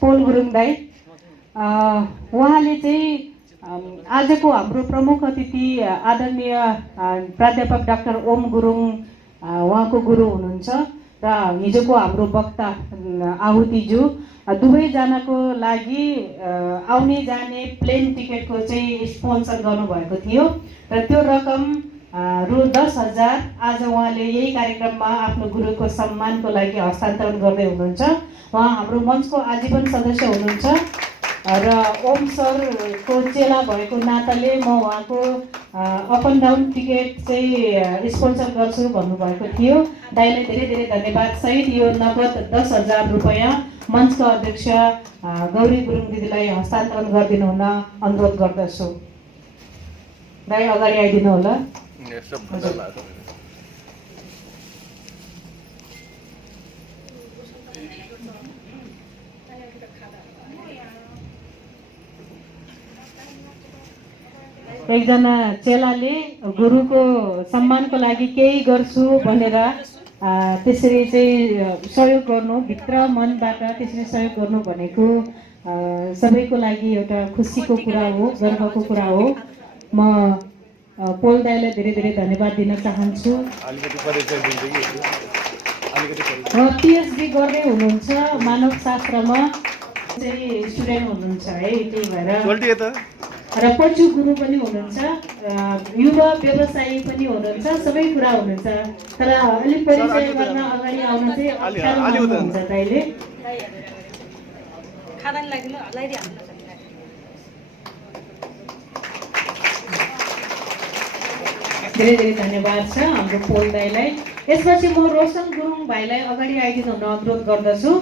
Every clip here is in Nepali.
पोल गुरुङ दाई उहाँले चाहिँ आजको हाम्रो प्रमुख अतिथि आदरणीय प्राध्यापक डाक्टर ओम गुरुङ उहाँको गुरु हुनुहुन्छ र हिजोको हाम्रो वक्ता आहुतिज्यू दुवैजनाको लागि आउने जाने प्लेन टिकटको चाहिँ स्पोन्सर गर्नुभएको थियो र त्यो रकम रु 10,000 आज उहाँले यही कार्यक्रममा आफ्नो गुरुको सम्मानको लागि हस्तान्तरण गर्दै हुनुहुन्छ। उहाँ हाम्रो मञ्चको आजीवन सदस्य हुनुहुन्छ र ओम सरको चेला भएको नाताले म उहाँको अप एन्ड डाउन टिकट चाहिँ स्पोन्सर गर्छु भन्नुभएको थियो। दाइलाई धेरै धेरै धन्यवाद सहित यो नगद 10,000 रुपैयाँ मञ्चका अध्यक्ष गौरी गुरुङ दिदीलाई हस्तान्तरण गरिदिनु हुन अनुरोध गर्दछु। दाइ अगाडि आइदिनु होला। एकजना चेलाले गुरुको सम्मानको लागि केही गर्छु भनेर त्यसरी चाहिँ सहयोग गर्नु भित्र मनबाट त्यसरी सहयोग गर्नु भनेको सबैको लागि एउटा खुसीको कुरा हो, गर्वको कुरा हो। म पोल दाइलाई धेरै धेरै धन्यवाद दिन चाहन्छु। पिएचडी गर्दै हुनुहुन्छ मानव शास्त्रमा चाहिँ स्टुडेन्ट हुनुहुन्छ है, त्यही भएर र पच्चु गुरु पनि हुनुहुन्छ, युवा व्यवसायी पनि हुनुहुन्छ, सबै कुरा हुनुहुन्छ। तर अलिक परिचय गर्न अगाडि आउन चाहिँ अप्ठ्यारो मान्नुहुन्छ दाइले। धेरै धेरै धन्यवाद छ हाम्रो पोल दाइलाई। यसपछि म रोशन गुरुङ भाइलाई अगाडि आइदिनु हुन अनुरोध गर्दछु।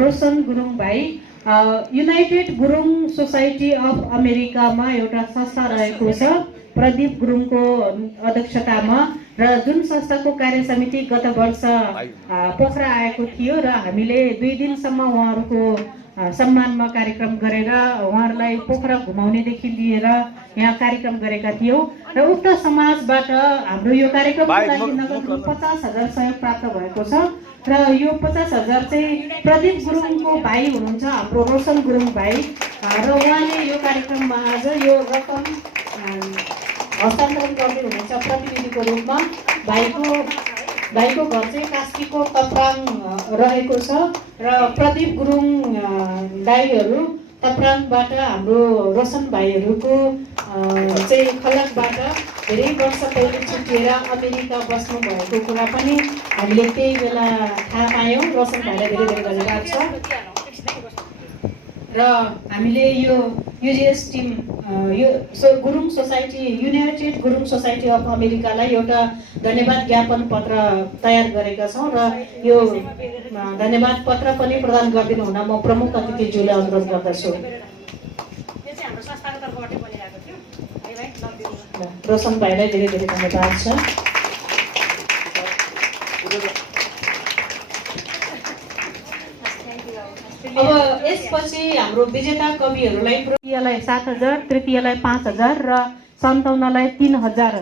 रोशन गुरुङ भाइ युनाइटेड गुरुङ सोसाइटी अफ अमेरिकामा एउटा संस्था रहेको छ प्रदीप गुरुङको अध्यक्षतामा, र जुन संस्थाको कार्य समिति गत वर्ष पोखरा आएको थियो र हामीले 2 दिनसम्म उहाँहरूको सम्मानमा कार्यक्रम गरेर उहाँहरूलाई पोखरा घुमाउनेदेखि लिएर यहाँ कार्यक्रम गरेका थियौँ र उक्त समाजबाट हाम्रो यो कार्यक्रमको लागि नगद 50,000 सहयोग प्राप्त भएको छ र यो 50,000 चाहिँ प्रदीप गुरुङको भाइ हुनुहुन्छ हाम्रो रोशन गुरुङ भाइ र उहाँले यो कार्यक्रममा आज यो रकम हस्तान्तरण गर्दै हुनुहुन्छ प्रतिनिधिको रूपमा। भाइको घर चाहिँ कास्कीको तप्राङ रहेको छ र प्रदीप गुरुङ दाइहरू तप्राङबाट हाम्रो रोशन भाइहरूको चाहिँ खलकबाट धेरै वर्ष पहिले छुटिएर अमेरिका बस्नु भएको कुरा पनि हामीले त्यही बेला थाहा पायौँ। रोशन भाइलाई धेरै धेरै धन्यवाद छ र हामीले यो युजिएस टिम यो Gurung society United Gurung society of अमेरिकालाई एउटा धन्यवाद ज्ञापन पत्र तयार गरेका छौँ र यो धन्यवाद पत्र पनि प्रदान गरिदिनु हुन म प्रमुख अतिथिज्यूलाई अनुरोध गर्दछु। रोशन भाइलाई धेरै धेरै धन्यवाद छ। अब यसपछि हाम्रो विजेता कविहरूलाई तृतीयलाई 7,000, तृतीयलाई 5,000 र सन्ताउन्नलाई 3,000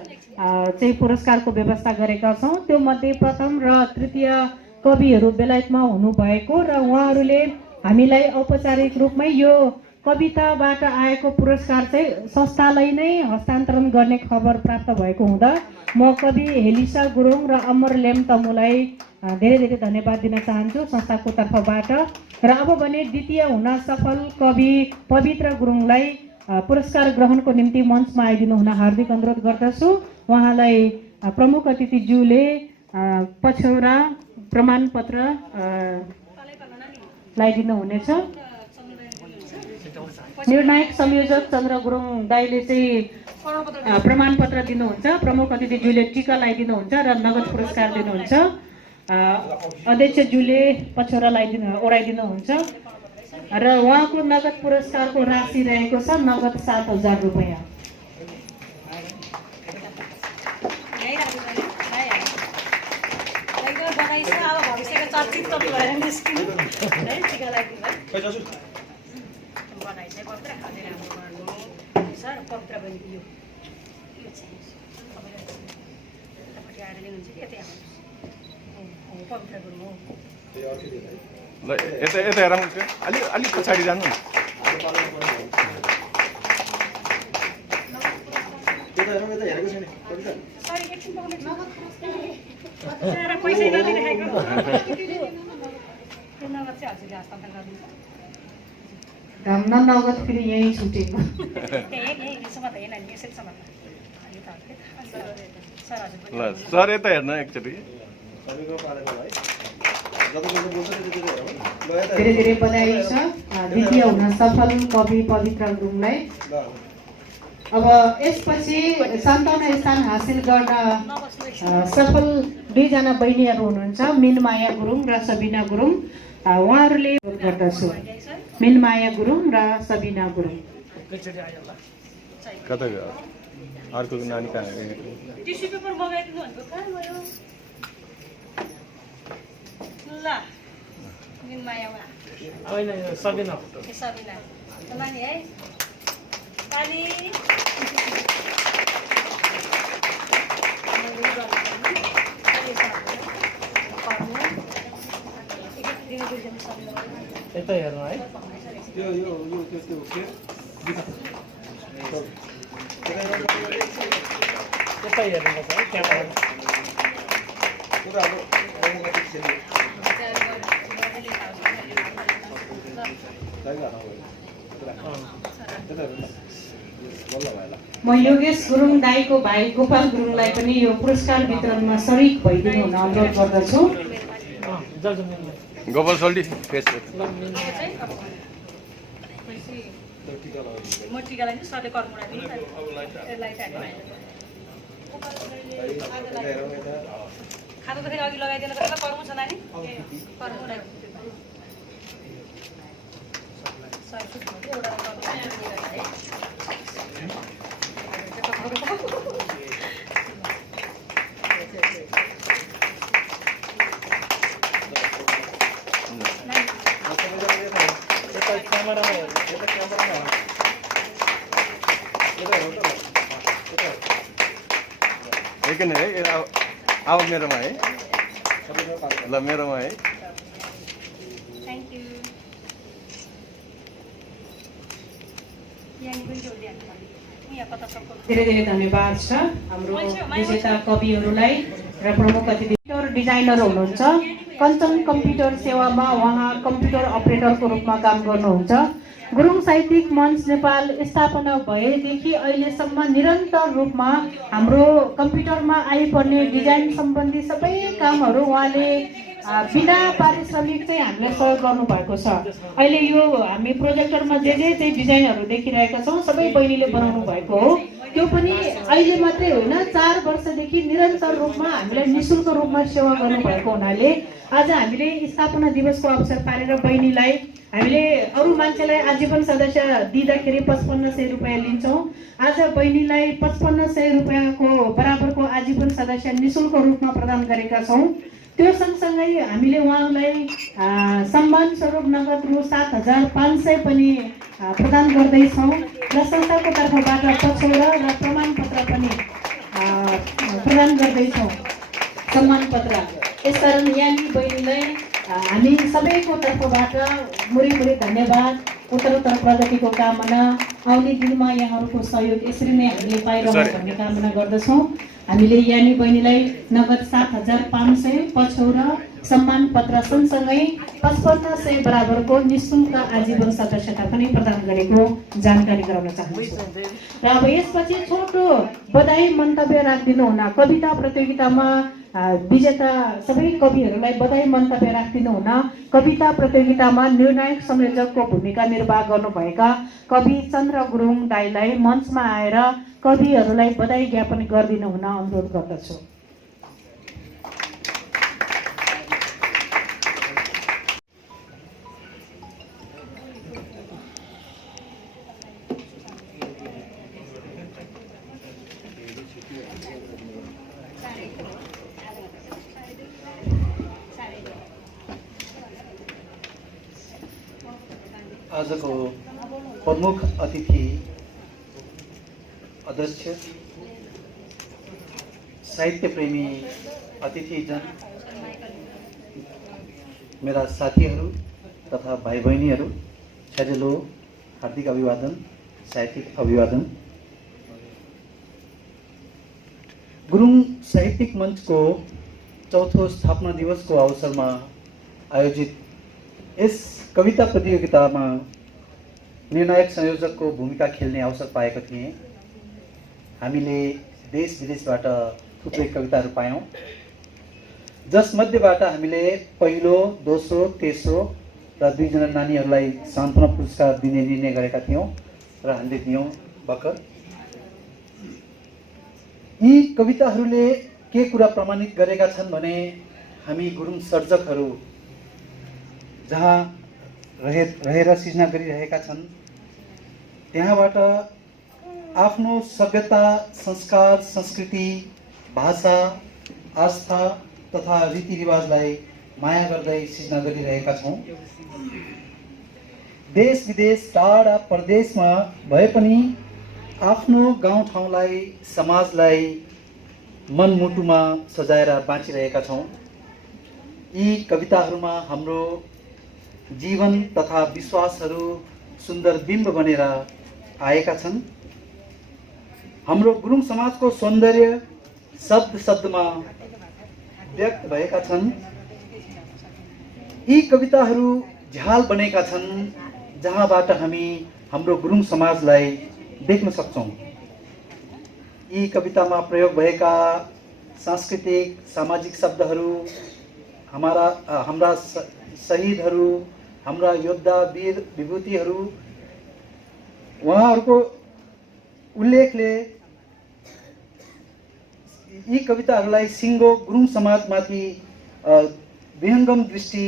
चाहिँ पुरस्कारको व्यवस्था गरेका छौँ। त्यो मध्ये प्रथम र तृतीय कविहरू बेलायतमा हुनुभएको र उहाँहरूले हामीलाई औपचारिक रूपमै यो कविताबाट आएको पुरस्कार चाहिँ संस्थालाई नै हस्तान्तरण गर्ने खबर प्राप्त भएको हुँदा म कवि हेलिसा गुरुङ र अमर लेम्तमुलाई धेरै धेरै धन्यवाद दिन चाहन्छु संस्थाको तर्फबाट। र अब भने द्वितीय हुन सफल कवि पवित्र गुरुङलाई पुरस्कार ग्रहणको निम्ति मञ्चमा आइदिनु हुन हार्दिक अनुरोध गर्दछु। उहाँलाई प्रमुख अतिथिज्यूले पछौरा प्रमाणपत्र लगाइदिनु हुनेछ। निर्णायक संयोजक चन्द्र गुरुङ दाइले चाहिँ प्रमाणपत्र दिनुहुन्छ, प्रमुख अतिथिज्यूले टीका लगाइदिनुहुन्छ र नगद पुरस्कार दिनुहुन्छ। अध्यक्षज्यूले पछौरा ओढाइदिनुहुन्छ र उहाँको नगद पुरस्कारको राशि रहेको छ नगद 7,000 रुपैयाँ। पवित्र गुरुङ हो। ल यता यता हेरौँ अलि पछाडि जानु न धम्न नगद फेरि यही छुटेको ल सर यता हेर्न एकचोटि धेरै धेरै बधाई छ द्वितीय हुन सफल कवि पवित्र गुरुङलाई। अब यसपछि 57 स्थान हासिल गर्न सफल दुईजना बहिनीहरू हुनुहुन्छ मिनमाया गुरुङ र सबिना गुरुङ। उहाँहरूले गर्दछु मिनमाया गुरुङ र सबिना गुरुङ। कता अर्को नानी कहाँ टिस्यु पेपर मगाइदिनु भनेको कहाँ गयो ल मिनमायामा होइन सबिना सबिना नानी है पानी यता हेर्नु है यता हेर्नुपर्छ है क्यामेरा म योगेश गुरुङ दाईको भाइ गोपाल गुरुङलाई पनि यो पुरस्कार वितरणमा शरीक भइदिनु हुन अनुरोध गर्दछु। गोपाल सोल्टी फेसबुक म टिका लगाइदिनु सरले कर्मुडा दिनु खाना त फेरि अघि लगाइदिनु त कर्मु छ नानी कर्मुडा एकन है अब मेरोमा है ल मेरोमा है थ्याङ्क यू धेरै धेरै धन्यवाद छ हाम्रो विजेता कविहरूलाई र प्रमुख अतिथि डिजाइनर हुनुहुन्छ कञ्चन कम्प्युटर सेवामा उहाँ कम्प्युटर अपरेटरको रूपमा काम गर्नुहुन्छ। गुरुङ साहित्यिक मञ्च नेपाल स्थापना भएदेखि अहिलेसम्म निरन्तर रूपमा हाम्रो कम्प्युटरमा आइपर्ने डिजाइन सम्बन्धी सबै कामहरू उहाँले बिना पारिश्रमिक चाहिँ हामीलाई सहयोग गर्नुभएको छ। अहिले यो हामी प्रोजेक्टरमा जे चाहिँ डिजाइनहरू देखिरहेका छौँ सबै बहिनीले बनाउनु भएको हो। त्यो पनि अहिले मात्रै होइन 4 वर्षदेखि निरन्तर रूपमा हामीलाई निःशुल्क रूपमा सेवा गर्नुभएको हुनाले आज हामीले स्थापना दिवसको अवसर पारेर बहिनीलाई हामीले अरू मान्छेलाई आजीवन सदस्य दिँदाखेरि 5500 रुपियाँ लिन्छौँ। आज बहिनीलाई 5500 रुपियाँको बराबरको आजीवन सदस्य निःशुल्क रूपमा प्रदान गरेका छौँ। त्यो सँगसँगै हामीले उहाँलाई सम्मान स्वरूप नगद रु 7500 पनि प्रदान गर्दैछौँ र संस्थाको तर्फबाट पछौडा र प्रमाणपत्र पनि प्रदान गर्दैछौँ सम्मान पत्र। यसकारण यानी बहिनीलाई हामी सबैको तर्फबाट मुरी धन्यवाद उत्तरोत्तर प्रगतिको कामना आउने दिनमा यहाँहरूको सहयोग यसरी नै हामीले पाइरहौँ भन्ने कामना गर्दछौँ। हामीले यानी बहिनीलाई नगद 7500 पछौडा सम्मान पत्र सँगसँगै 5500 बराबरको निःशुल्क आजीवन सदस्यता पनि प्रदान गरेको जानकारी गराउन चाहन्छु। र अब यसपछि छोटो बधाई मन्तव्य राखिदिनु हुन कविता प्रतियोगितामा विजेता सबै कविहरूलाई बधाई मन्तव्य राखिदिनु हुन कविता प्रतियोगितामा निर्णायक संयोजकको भूमिका निर्वाह गर्नुभएका कवि चन्द्र गुरुङ दाईलाई मञ्चमा आएर कविहरूलाई बधाई ज्ञापन गरिदिनु हुन अनुरोध गर्दछु। आजको प्रमुख अतिथि अध्यक्ष साहित्य प्रेमी अतिथिजन मेरा साथीहरू तथा भाइ बहिनीहरू, छ्याजेलो हार्दिक अभिवादन, साहित्यिक अभिवादन। गुरुङ साहित्यिक मञ्चको चौथो स्थापना दिवसको अवसरमा आयोजित यस कविता प्रतियोगितामा निर्णायक संयोजकको भूमिका खेल्ने अवसर पाएको थिएँ। हामीले देश विदेशबाट थुप्रै कविताहरू पायौँ, जसमध्येबाट हामीले पहिलो, दोस्रो, तेस्रो र 2 जना नानीहरूलाई सान्त्वना पुरस्कार दिने निर्णय गरेका थियौँ र हामीले दियौँ भर्खर। यी कविताहरूले के कुरा प्रमाणित गरेका छन् भने हामी गुरुङ सर्जकहरू जहाँ रहेर सिर्जना गरिरहेका छन् त्यहाँबाट आफ्नो सभ्यता, संस्कार, संस्कृति, भाषा, आस्था तथा रीतिरिवाजलाई माया गर्दै सिर्जना गरिरहेका छौँ। देश विदेश, टाढा प्रदेशमा भए पनि आफ्नो गाउँठाउँलाई, समाजलाई मनमुटुमा सजाएर बाँचिरहेका छौँ। यी कविताहरूमा हाम्रो जीवन तथा विश्वासहरू सुन्दर बिम्ब बनेर आएका छन्। हाम्रो गुरुङ समाजको सौन्दर्य शब्द शब्दमा व्यक्त भएका छन्। यी कविताहरू झ्याल बनेका छन् जहाँबाट हामी हाम्रो गुरुङ समाजलाई देख्न सक्छौँ। यी कवितामा प्रयोग भएका सांस्कृतिक, सामाजिक शब्दहरू हाम्रा शहीदहरू, हाम्रा योद्धा, वीर विभूतिहरू, उहाँहरूको उल्लेखले यी कविताहरूलाई सिङ्गो गुरुङ समाजमाथि विहङ्गम दृष्टि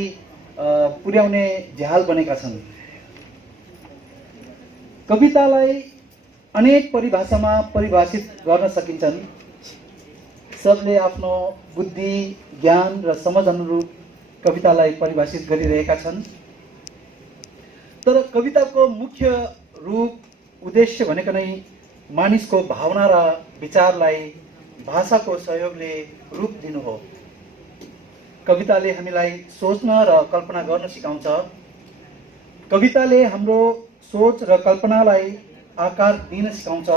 पुर्याउने झ्याल बनेका छन्। कवितालाई अनेक परिभाषामा परिभाषित गर्न सकिन्छन्। सबले आफ्नो बुद्धि, ज्ञान र समझ अनुरूप कवितालाई परिभाषित गरिरहेका छन्। तर कविताको मुख्य रूप, उद्देश्य भनेको नै मानिसको भावना र विचारलाई भाषाको सहयोगले रूप दिनु हो। कविताले हामीलाई सोच्न र कल्पना गर्न सिकाउँछ। कविताले हाम्रो सोच र कल्पनालाई आकार दिन सिकाउँछ।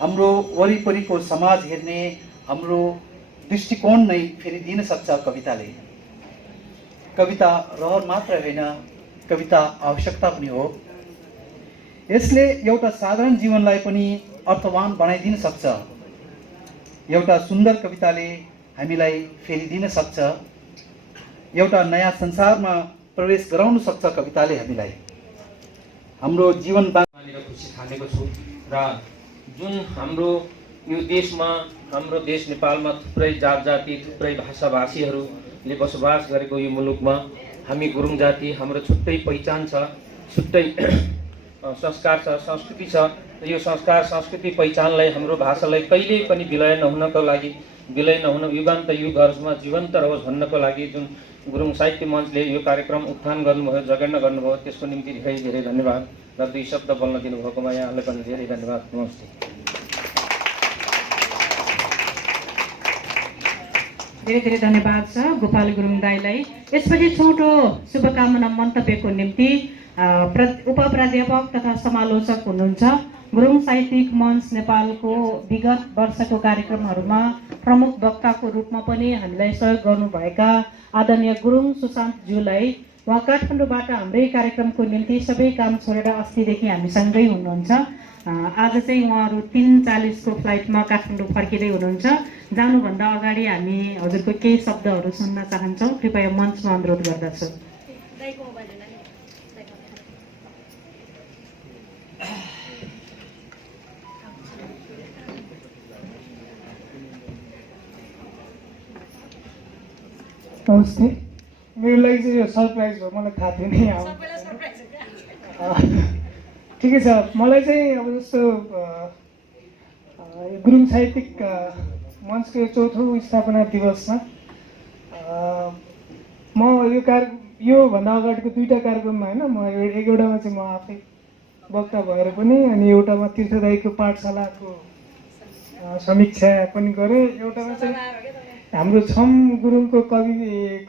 हाम्रो वरिपरिको समाज हेर्ने हाम्रो दृष्टिकोण नै फेरि दिन सक्छ कविताले। कविता रहर मात्र होइन, कविता आवश्यकता पनि हो। यसले एउटा साधारण जीवनलाई पनि अर्थवान बनाइदिन सक्छ। एउटा सुन्दर कविताले हामीलाई फेरिदिन सक्छ। एउटा नयाँ संसारमा प्रवेश गराउन सक्छ कविताले हामीलाई। हाम्रो जीवन खुसी ठानेको छु र जुन हाम्रो यो देशमा, हाम्रो देश नेपालमा थुप्रै जात जाति, थुप्रै भाषा भाषीहरूले बसोबास गरेको यो मुलुकमा हामी गुरुङ जाति, हाम्रो छुट्टै पहिचान छ, छुट्टै संस्कार छ, संस्कृति छ। यो संस्कार, संस्कृति, पहिचानलाई, हाम्रो भाषालाई कहिल्यै पनि विलय नहुनको लागि, विलय नहुन युगान्त युगहरूमा जीवन्त रहोस् भन्नको लागि जुन गुरुङ साहित्य मञ्चले यो कार्यक्रम उत्थान गर्नुभयो, जगेर्ना गर्नुभयो, त्यसको निम्ति धेरै धेरै धन्यवाद र 2 शब्द बोल्न दिनुभएकोमा यहाँलाई पनि धेरै धन्यवाद। नमस्ते। धेरै धेरै धन्यवाद छ गोपाल गुरुङ दाईलाई। यसपछि छोटो शुभकामना मन्तव्यको निम्ति उपप्राध्यापक तथा समालोचक हुनुहुन्छ गुरुङ साहित्यिक मञ्च नेपालको विगत वर्षको कार्यक्रमहरूमा प्रमुख वक्ताको रूपमा पनि हामीलाई सहयोग गर्नुभएका आदरणीय गुरुङ सुशान्तज्यूलाई, उहाँ काठमाडौँबाट हाम्रै कार्यक्रमको निम्ति सबै काम छोडेर अस्तिदेखि हामीसँगै हुनुहुन्छ। आज चाहिँ उहाँहरू 3:40 को फ्लाइटमा काठमाडौँ फर्किँदै हुनुहुन्छ। जानुभन्दा अगाडि हामी हजुरको केही शब्दहरू सुन्न चाहन्छौँ। कृपया मञ्चमा अनुरोध गर्दछु। नमस्ते। मेरो लागि चाहिँ यो सरप्राइज भयो, मलाई थाहा थिएन यहाँ ठिकै छ। मलाई चाहिँ अब जस्तो गुरुङ साहित्यिक मञ्चको चौथो स्थापना दिवसमा म योभन्दा अगाडिको 2टा कार्यक्रममा होइन, म एउटामा चाहिँ म आफै वक्ता भएर पनि, अनि एउटामा तीर्थदायीको पाठशालाको समीक्षा पनि गरेँ। एउटामा चाहिँ हाम्रो छम गुरुङको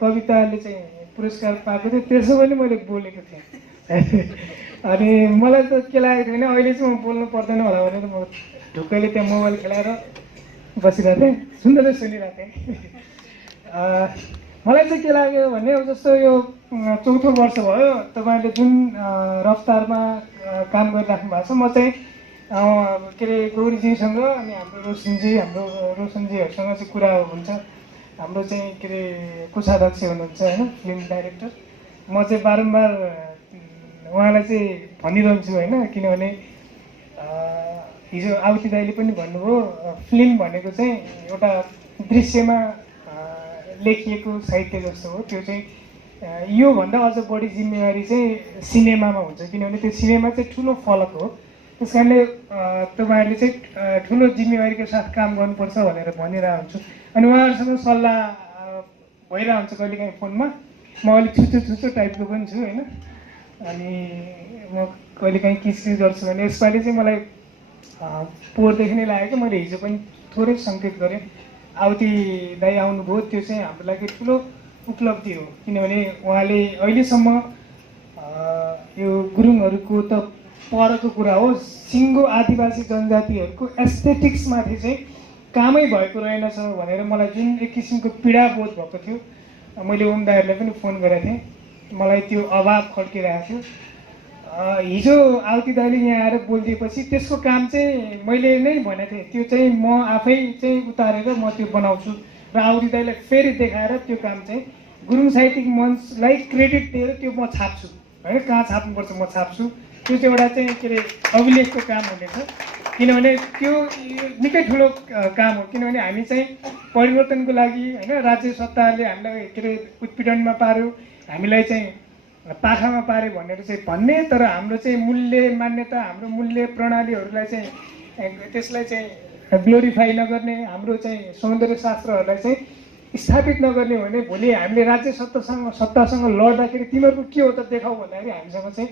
कविताले चाहिँ पुरस्कार पाएको थिएँ त्यसो पनि मैले बोलेको थिएँ। अनि मलाई त के लागेको थियो भने अहिले चाहिँ म बोल्नु पर्दैन होला भनेर म ढुक्कैले त्यहाँ मोबाइल खेलाएर बसिरहेको थिएँ, सुन्दै सुनिरहेको थिएँ। मलाई चाहिँ के लाग्यो भने अब जस्तो यो चौथो वर्ष भयो तपाईँले जुन रफ्तारमा काम गरिराख्नु भएको छ, म चाहिँ के अरे गौरीजीसँग अनि हाम्रो रोशनजीहरूसँग चाहिँ कुरा हुन्छ। हाम्रो चाहिँ के अरे कोषाध्यक्ष हुनुहुन्छ होइन, फिल्म डाइरेक्टर। म चाहिँ बारम्बार उहाँलाई चाहिँ भनिरहन्छु होइन, किनभने हिजो आवती दाइले पनि भन्नुभयो फिल्म भनेको चाहिँ एउटा दृश्यमा लेखिएको साहित्य जस्तो हो। त्यो चाहिँ योभन्दा अझ बढी जिम्मेवारी चाहिँ सिनेमामा हुन्छ, किनभने त्यो सिनेमा चाहिँ ठुलो फलक हो। त्यस कारणले तपाईँहरूले चाहिँ ठुलो जिम्मेवारीको साथ काम गर्नुपर्छ भनेर भनिरहेको हुन्छु। अनि उहाँहरूसँग सल्लाह भइरहेको हुन्छ कहिलेकाहीँ फोनमा। म अलिक छुच्चो टाइपको पनि छु होइन, अनि म कहिलेकाहीँ किचकिच गर्छु भने यसपालि चाहिँ मलाई पोहोरदेखि नै लागेको। मैले हिजो पनि थोरै सङ्केत गरेँ, आवती दाइ आउनुभयो, त्यो चाहिँ हाम्रो लागि ठुलो उपलब्धि हो। किनभने उहाँले अहिलेसम्म यो गुरुङहरूको त परको कुरा हो, सिङ्गो आदिवासी जनजातिहरूको एस्थेटिक्समाथि चाहिँ कामै भएको रहेनछ भनेर मलाई जुन एक किसिमको पीडा बोध भएको थियो, मैले ओम दाइहरूलाई पनि फोन गरेको थिएँ। मलाई त्यो अभाव खड्किरहेको थियो। हिजो आवती दाइले यहाँ आएर बोलिदिएपछि त्यसको काम चाहिँ मैले नै भनेको थिएँ, त्यो चाहिँ म आफै चाहिँ उतारेर म त्यो बनाउँछु र आवती दाइलाई फेरि देखाएर त्यो काम चाहिँ गुरुङ साहित्यिक मञ्चलाई क्रेडिट दिएर त्यो म छाप्छु होइन। कहाँ छाप्नुपर्छ म छाप्छु। त्यो चाहिँ एउटा चाहिँ के अरे अभिलेखको काम हुनेछ, किनभने त्यो निकै ठुलो काम हो। किनभने हामी चाहिँ परिवर्तनको लागि होइन, राज्य सत्ताले हामीलाई के अरे उत्पीडनमा पार्यो, हामीलाई चाहिँ पाखामा पारे भनेर चाहिँ भन्ने, तर हाम्रो चाहिँ मूल्य मान्यता, हाम्रो मूल्य प्रणालीहरूलाई चाहिँ त्यसलाई चाहिँ ग्लोरिफाई नगर्ने, हाम्रो चाहिँ सौन्दर्य शास्त्रहरूलाई चाहिँ स्थापित नगर्ने हो भने भोलि हामीले राज्य सत्तासँग लड्दाखेरि तिमीहरूको के हो त देखाऊ भन्दाखेरि हामीसँग चाहिँ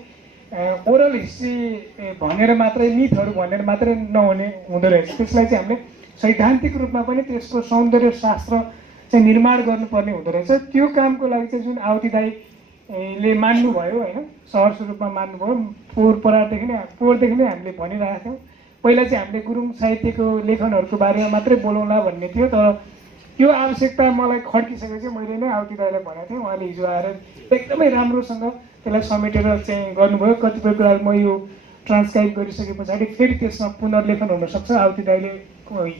ओरल हिस्ट्री भनेर मात्रै, मिथहरू भनेर मात्रै नहुने हुँदो रहेछ। त्यसलाई चाहिँ हामीले सैद्धान्तिक रूपमा पनि त्यसको सौन्दर्य शास्त्र चाहिँ निर्माण गर्नुपर्ने हुँदो रहेछ। त्यो कामको लागि चाहिँ जुन आवती दाइले मान्नुभयो होइन, सहर्ष रूपमा मान्नुभयो। पोहोरदेखि नै हामीले भनिरहेका थियौँ। पहिला चाहिँ हामीले गुरुङ साहित्यको लेखनहरूको बारेमा मात्रै बोलौँला भन्ने थियो, तर त्यो आवश्यकता मलाई खड्किसकेपछि मैले नै आवती दाइलाई भनेको थिएँ। उहाँले हिजो आएर एकदमै राम्रोसँग त्यसलाई समेटेर चाहिँ गर्नुभयो। कतिपय कुराहरू म यो ट्रान्सक्राइब गरिसके पछाडि फेरि त्यसमा पुनर्लेखन हुनसक्छ। आवती दाइले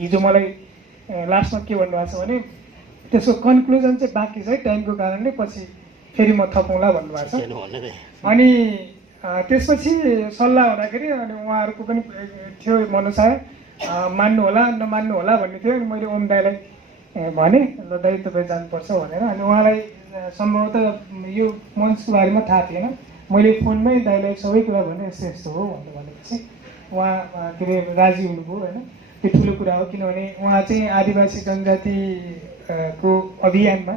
हिजो मलाई लास्टमा के भन्नुभएको छ भने त्यसको कन्क्लुजन चाहिँ बाँकी छ है, टाइमको कारणले पछि फेरि म थपौँला भन्नुभएको छ। अनि त्यसपछि सल्लाह हुँदाखेरि अनि उहाँहरूको पनि थियो मनोसाय, मान्नु होला नमान्नु होला भन्ने थियो। अनि मैले ओम दाइलाई भने ल दाइ तपाईँ जानुपर्छ भनेर। अनि उहाँलाई सम्भवतः यो मञ्चको बारेमा थाहा थिएन। मैले फोनमै दाइलाई सबै कुरा भने यस्तो यस्तो हो भनेर भनेपछि उहाँ के अरे राजी हुनुभयो होइन। त्यो ठुलो कुरा हो, किनभने उहाँ चाहिँ आदिवासी जनजातिको अभियानमा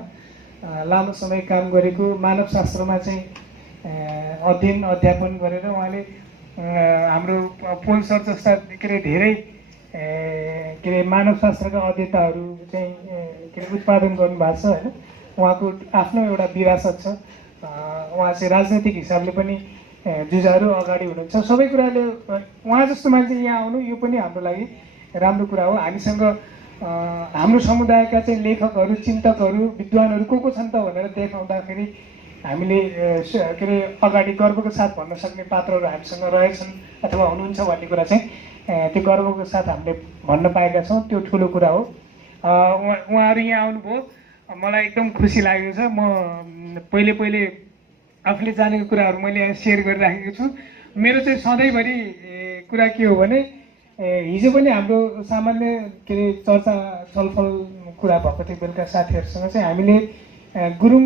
लामो समय काम गरेको, मानव शास्त्रमा चाहिँ अध्ययन अध्यापन गरेर उहाँले हाम्रो पोल सर जस्ता के अरे धेरै के अरे मानव शास्त्रका अध्येताहरू चाहिँ के अरे उत्पादन गर्नुभएको छ होइन। उहाँको आफ्नो एउटा विरासत छ। उहाँ चाहिँ राजनैतिक हिसाबले पनि जुझारु अगाडि हुनुहुन्छ। सबै कुराले उहाँ जस्तो मान्छे यहाँ आउनु यो पनि हाम्रो लागि राम्रो कुरा हो। हामीसँग हाम्रो समुदायका चाहिँ लेखकहरू, चिन्तकहरू, विद्वानहरू को छन् त भनेर देखाउँदाखेरि हामीले के अरे अगाडि गर्वको साथ भन्न सक्ने पात्रहरू हामीसँग रहेछन् अथवा हुनुहुन्छ भन्ने कुरा चाहिँ त्यो गर्वको साथ हामीले भन्न पाएका छौँ। त्यो ठुलो कुरा हो। उहाँहरू यहाँ आउनुभयो, मलाई एकदम खुसी लागेको छ। म पहिले आफूले जानेको कुराहरू मैले यहाँ सेयर गरिराखेको छु। मेरो चाहिँ सधैँभरि कुरा के हो भने हिजो पनि हाम्रो सामान्य के अरे चर्चा छलफल कुरा भएको थियो बेलुका साथीहरूसँग चाहिँ हामीले गुरुङ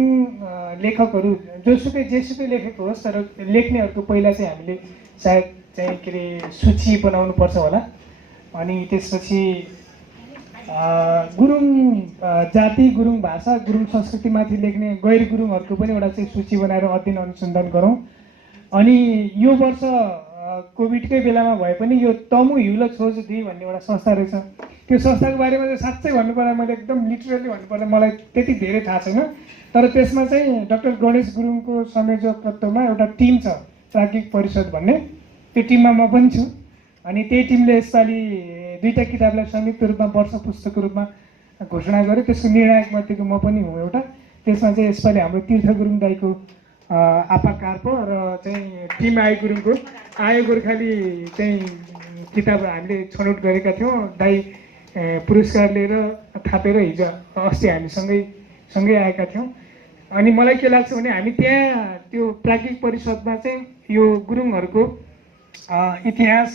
लेखकहरू जेसुकै लेखेको होस् तर लेख्नेहरूको पहिला चाहिँ हामीले सायद चाहिँ के अरे सूची बनाउनु पर्छ होला। अनि त्यसपछि गुरुङ जाति, गुरुङ भाषा, गुरुङ संस्कृतिमाथि लेख्ने गैर गुरुङहरूको पनि एउटा चाहिँ सूची बनाएर अध्ययन अनुसन्धान गरौँ। अनि यो वर्ष कोभिडकै बेलामा भए पनि यो तमु हिउल छोज दी भन्ने एउटा संस्था रहेछ। त्यो संस्थाको बारेमा चाहिँ साँच्चै भन्नुपर्दा मैले एकदम लिटरली भन्नुपर्दा मलाई त्यति धेरै थाहा छैन, तर त्यसमा चाहिँ डाक्टर गणेश गुरुङको संयोजकत्वमा एउटा टिम छ प्राज्ञिक परिषद भन्ने, त्यो टिममा म पनि छु। अनि त्यही टिमले यसपालि 2टा किताबलाई संयुक्त रूपमा वर्ष पुस्तकको रूपमा घोषणा गर्यो, त्यसको निर्णायक मध्येको म पनि हुँ एउटा। त्यसमा चाहिँ यसपालि हाम्रो तीर्थ गुरुङ दाईको आपा कार्पो र चाहिँ टिम आय गुरुङको आयो गोर्खाली चाहिँ किताब हामीले छनौट गरेका थियौँ। दाई पुरस्कार लिएर थापेर हिजो अस्ति हामी सँगै आएका थियौँ। अनि मलाई के लाग्छ भने हामी त्यहाँ त्यो प्राज्ञिक परिषदमा चाहिँ यो गुरुङहरूको इतिहास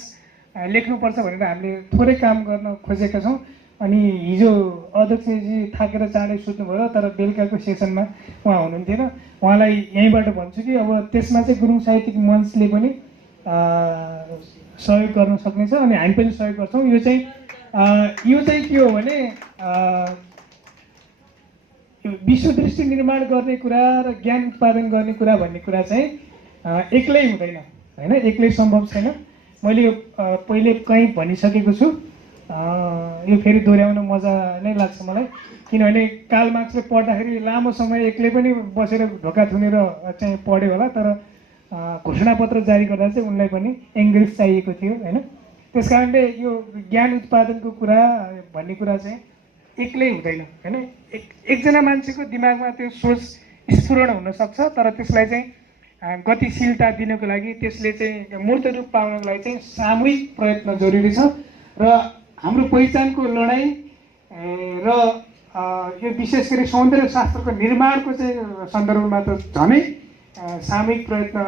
लेख्नुपर्छ भनेर हामीले थोरै काम गर्न खोजेका छौँ। अनि हिजो अध्यक्षजी थाकेर चाँडै सुत्नुभयो, तर बेलुकाको सेसनमा उहाँ हुनुहुन्थेन। उहाँलाई यहीँबाट भन्छु कि अब त्यसमा चाहिँ गुरुङ साहित्यिक मञ्चले पनि सहयोग गर्न सक्नेछ अनि हामी पनि सहयोग गर्छौँ। यो चाहिँ के हो भने विश्वदृष्टि निर्माण गर्ने कुरा र ज्ञान उत्पादन गर्ने कुरा भन्ने कुरा चाहिँ एक्लै हुँदैन होइन, एक्लै सम्भव छैन। मैले यो पहिले कहीँ भनिसकेको छु, यो फेरि दोहोऱ्याउन मजा नै लाग्छ मलाई, किनभने कार्ल मार्क्सले पढ्दाखेरि लामो समय एक्लै पनि बसेर ढोका थुनेर चाहिँ पढ्यो होला, तर घोषणापत्र जारी गर्दा चाहिँ उनलाई पनि एङ्गल्स चाहिएको थियो होइन। त्यस कारणले यो ज्ञान उत्पादनको कुरा भन्ने कुरा चाहिँ एक्लै हुँदैन होइन। एकजना मान्छेको दिमागमा त्यो सोच स्फुरण हुनसक्छ, तर त्यसलाई चाहिँ गतिशीलता दिनको लागि, त्यसले चाहिँ मूर्त रूप पाउनको लागि चाहिँ सामूहिक प्रयत्न जरुरी छ। र हाम्रो पहिचानको लडाइँ र यो विशेष गरी सौन्दर्य शास्त्रको निर्माणको चाहिँ सन्दर्भमा त झनै सामूहिक प्रयत्न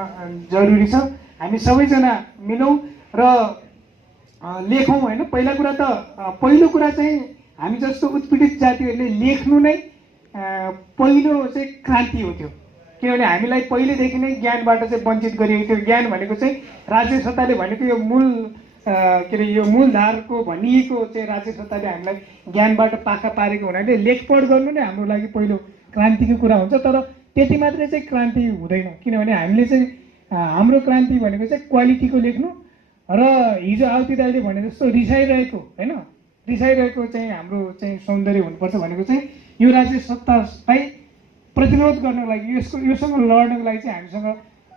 जरुरी छ। हामी सबैजना मिलौँ र लेखौँ होइन। पहिलो कुरा चाहिँ हामी जस्तो उत्पीडित जातिहरूले लेख्नु नै पहिलो चाहिँ क्रान्ति हो त्यो, किनभने हामीलाई पहिलेदेखि नै ज्ञानबाट चाहिँ वञ्चित गरिएको थियो। ज्ञान भनेको चाहिँ राज्य सत्ताले भनेको यो यो मूलधारको भनिएको चाहिँ राज्य सत्ताले हामीलाई ज्ञानबाट पाखा पारेको हुनाले लेखपढ गर्नु नै हाम्रो लागि पहिलो क्रान्तिको कुरा हुन्छ। तर त्यति मात्रै चाहिँ क्रान्ति हुँदैन, किनभने हामीले चाहिँ हाम्रो क्रान्ति भनेको चाहिँ क्वालिटीको लेख्नु र हिजो आवती दाइले भने जस्तो रिसाइरहेको चाहिँ हाम्रो चाहिँ सौन्दर्य हुनुपर्छ भनेको चाहिँ यो राज्य सत्तालाई प्रतिरोध गर्नको लागि, योसँग लड्नको लागि चाहिँ हामीसँग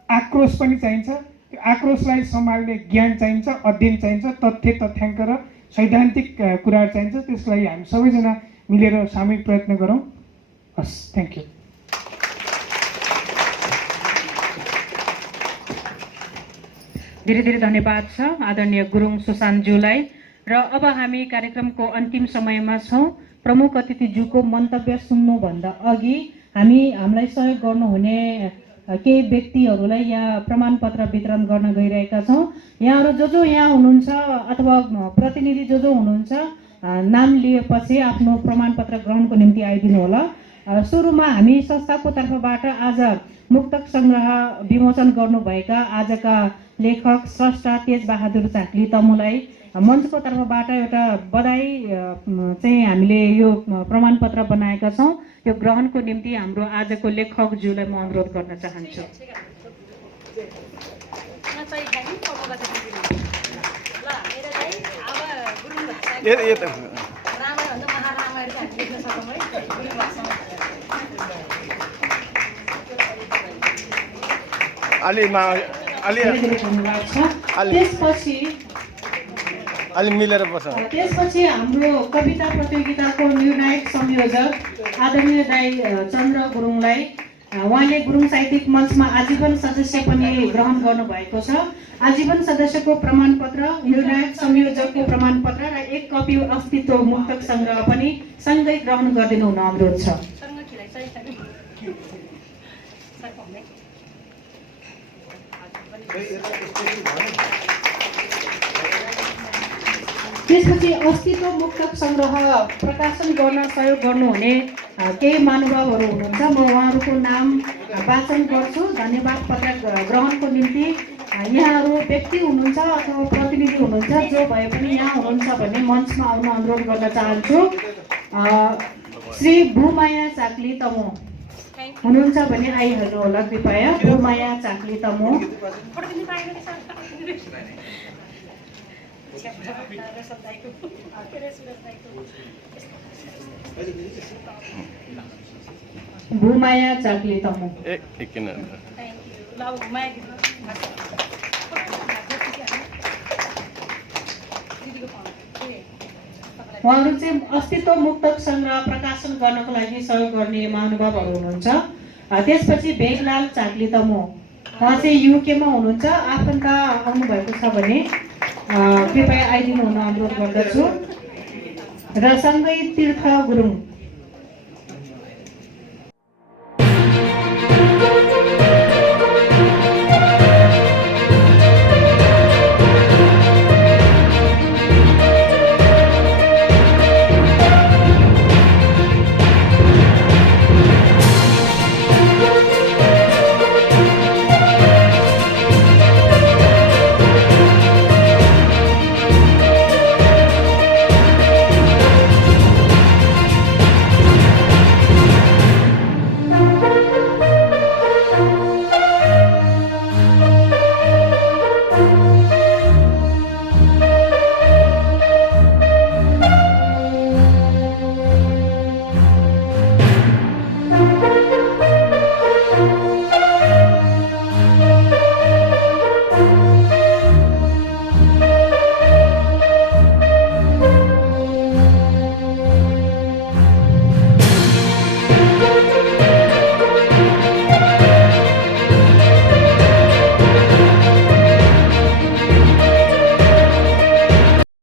आक्रोश पनि चाहिन्छ। त्यो आक्रोशलाई सम्हाल्ने ज्ञान चाहिन्छ, अध्ययन चाहिन्छ, तथ्याङ्क र सैद्धान्तिक कुराहरू चाहिन्छ। त्यसको लागि हामी सबैजना मिलेर सामूहिक प्रयत्न गरौँ। हस्, थ्याङ्क यू। धेरै धेरै धन्यवाद छ आदरणीय गुरुङ सुशान्तज्यूलाई। र अब हामी कार्यक्रमको अन्तिम समयमा छौँ। प्रमुख अतिथिज्यूको मन्तव्य सुन्नुभन्दा अघि हामीलाई सहयोग गर्नुहुने केही व्यक्तिहरूलाई यहाँ प्रमाणपत्र वितरण गर्न गइरहेका छौँ। यहाँहरू जो यहाँ हुनुहुन्छ अथवा प्रतिनिधि जो हुनुहुन्छ, नाम लिएपछि आफ्नो प्रमाणपत्र ग्रहणको निम्ति आइदिनु होला। सुरुमा हामी संस्थाको तर्फबाट आज मुक्तक सङ्ग्रह विमोचन गर्नुभएका आजका लेखक स्रष्टा तेजबहादुर झाँक्री तमुलाई मञ्चको तर्फबाट एउटा बधाई चाहिँ हामीले यो प्रमाणपत्र बनाएका छौँ। यो ग्रहणको निम्ति हाम्रो आजको लेखकज्यूलाई म अनुरोध गर्न चाहन्छु। त्यसपछि हाम्रो कविता प्रतियोगिताको निर्णायक संयोजक आदरणीय दाई चन्द्र गुरुङलाई, उहाँले गुरुङ साहित्यिक मञ्चमा आजीवन सदस्य पनि ग्रहण गर्नुभएको छ। आजीवन सदस्यको प्रमाणपत्र, निर्णायक संयोजकको प्रमाणपत्र र 1 कपी अस्तित्व मुक्तक सङ्ग्रह पनि सँगै ग्रहण गरिदिनु हुन अनुरोध छ। त्यसपछि अस्तित्व मुक्तक सङ्ग्रह प्रकाशन गर्न सहयोग गर्नुहुने केही महानुभावहरू हुनुहुन्छ। म उहाँहरूको नाम वाचन गर्छु। धन्यवाद पत्र ग्रहणको निम्ति यहाँहरू व्यक्ति हुनुहुन्छ अथवा प्रतिनिधि हुनुहुन्छ, जो भए पनि यहाँ हुनुहुन्छ भने मञ्चमा आउन अनुरोध गर्न चाहन्छु। श्री भूमाया झाँक्री तमु, हुनुहुन्छ भने आइहाल्नु होला कृपया। भूमाया चाक्ली तमु। फोटो पनि पाएन नि सर। रसल दाइको, सुरज दाइको। भूमाया चाक्ली तमु। एकछिन थ्याङ्क यू। ल अब घुमाए उहाँहरू चाहिँ अस्तित्व मुक्तक सङ्ग्रह प्रकाशन गर्नको लागि सहयोग गर्ने महानुभावहरू हुनुहुन्छ। त्यसपछि भेगलाल चाक्ली तमु, उहाँ चाहिँ युकेमा हुनुहुन्छ। आफन्त आउनुभएको छ भने कृपया आइदिनु हुन अनुरोध गर्दछु। र सँगै तीर्थ गुरुङ